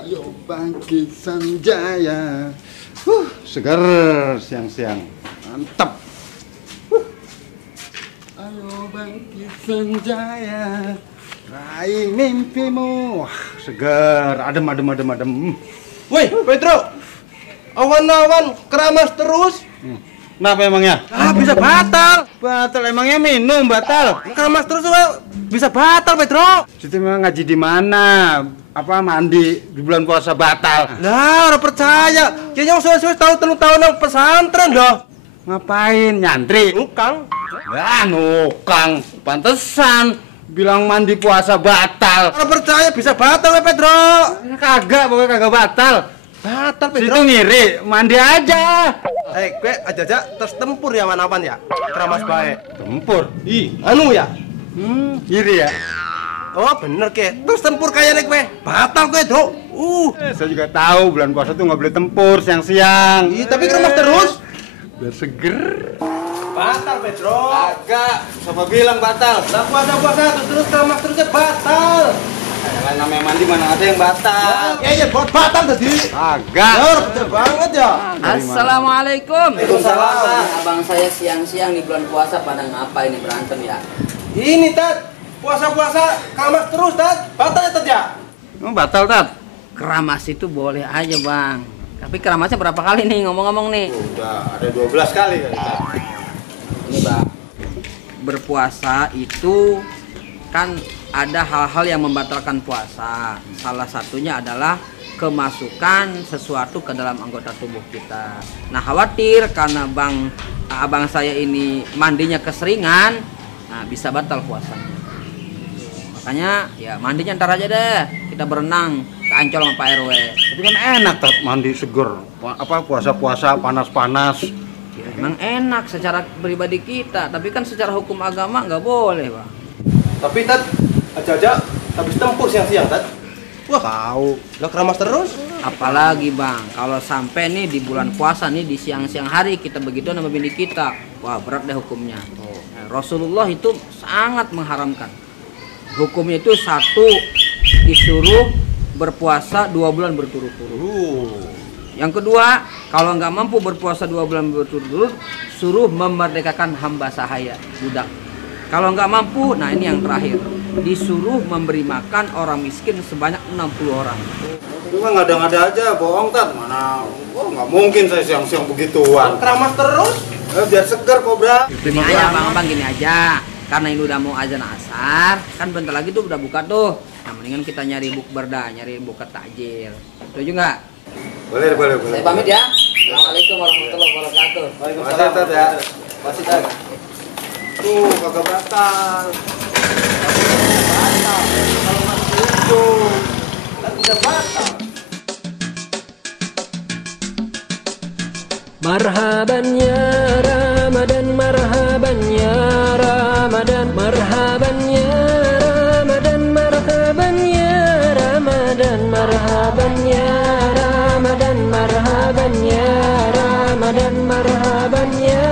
Ayo bangkit Sanjaya. Segar siang-siang. Mantap. Ayo bangkit Sanjaya. Raih mimpimu. Wah, segar, adem. Woi, Pedro. Awan-awan keramas terus. Kenapa emangnya? Bisa batal. Batal emangnya minum batal. Keramas terus bisa batal, Pedro. Situ memang ngaji di mana? Apa mandi di bulan puasa batal? Lah, orang percaya. Kayaknya suwe-suwe tahun pesantren dah. Ngapain nyantri? Nukang. Ya nukang, pantesan bilang mandi puasa batal. Orang percaya bisa batal, Pedro. Kagak, pokoknya kagak batal. Batal, Pedro. Situ ngiri, mandi aja. Gue aja terus tempur ya awan ya. Keramas baik. Tempur. Anu ya. Ngiri ya. Oh bener ke, terus tempur kayaknya gue batal gue bro. Saya juga tahu bulan puasa tuh nggak boleh tempur siang-siang. Iya tapi keramas terus. Biar seger. Batal Pedro. Agak, siapa bilang batal? Lah puasa terus keramas terusnya batal. Yang namanya mandi mana ada yang batal? Iya buat batal tadi. Agak. Ya betul banget ya. Assalamualaikum. Waalaikumsalam. Abang saya siang-siang di bulan puasa pada ngapa ini berantem ya? Ini Tat, puasa keramas terus Tat, batal ya Tat ya? Oh, batal Tat? Keramas itu boleh aja bang. Tapi keramasnya berapa kali nih ngomong-ngomong nih? Udah ada 12 kali kan. Ini bang, berpuasa itu kan ada hal-hal yang membatalkan puasa. Salah satunya adalah kemasukan sesuatu ke dalam anggota tubuh kita. Nah khawatir karena abang saya ini mandinya keseringan, nah bisa batal puasanya. Makanya ya mandinya ntar aja deh, kita berenang ke Ancol sama Pak RW. Tapi kan enak Tat mandi seger. Apa puasa-puasa panas-panas. Ya, emang enak secara pribadi kita, tapi kan secara hukum agama nggak boleh bang. Tapi Tat, aja habis tempur siang-siang Tat. Wah Tahu. lah keramas terus. Apalagi bang, kalau sampai nih di bulan puasa nih di siang-siang hari kita begitu sama bini kita, wah berat deh hukumnya. Nah, Rasulullah itu sangat mengharamkan. Hukumnya itu satu, disuruh berpuasa 2 bulan berturut-turut. Yang kedua, kalau nggak mampu berpuasa 2 bulan berturut-turut, suruh memerdekakan hamba sahaya, budak. Kalau nggak mampu, nah ini yang terakhir, disuruh memberi makan orang miskin sebanyak 60 orang. Itu mah ngada-ngada aja, bohong Tat. Mana? Oh, nggak mungkin saya siang-siang begituan. Keramas terus. Biar seger Kobra. Gini aja bang, gini aja. Karena ini udah mau azan asar, kan bentar lagi tuh udah buka tuh. Nah mendingan kita nyari bukber dah, nyari buka takjil. Setuju nggak? Boleh. Saya pamit ya. Assalamualaikum warahmatullahi wabarakatuh. Waalaikumsalam Tat ya. Masih Tat. Tuh, kagak batal. Batal. Kalau masih itu kan bisa batal. Marhaban ya Ramadan, marhaban ya Ramadan, marhaban ya Ramadan, marhaban ya Ramadan, marhaban ya Ramadan, marhaban ya Ramadan, marhaban ya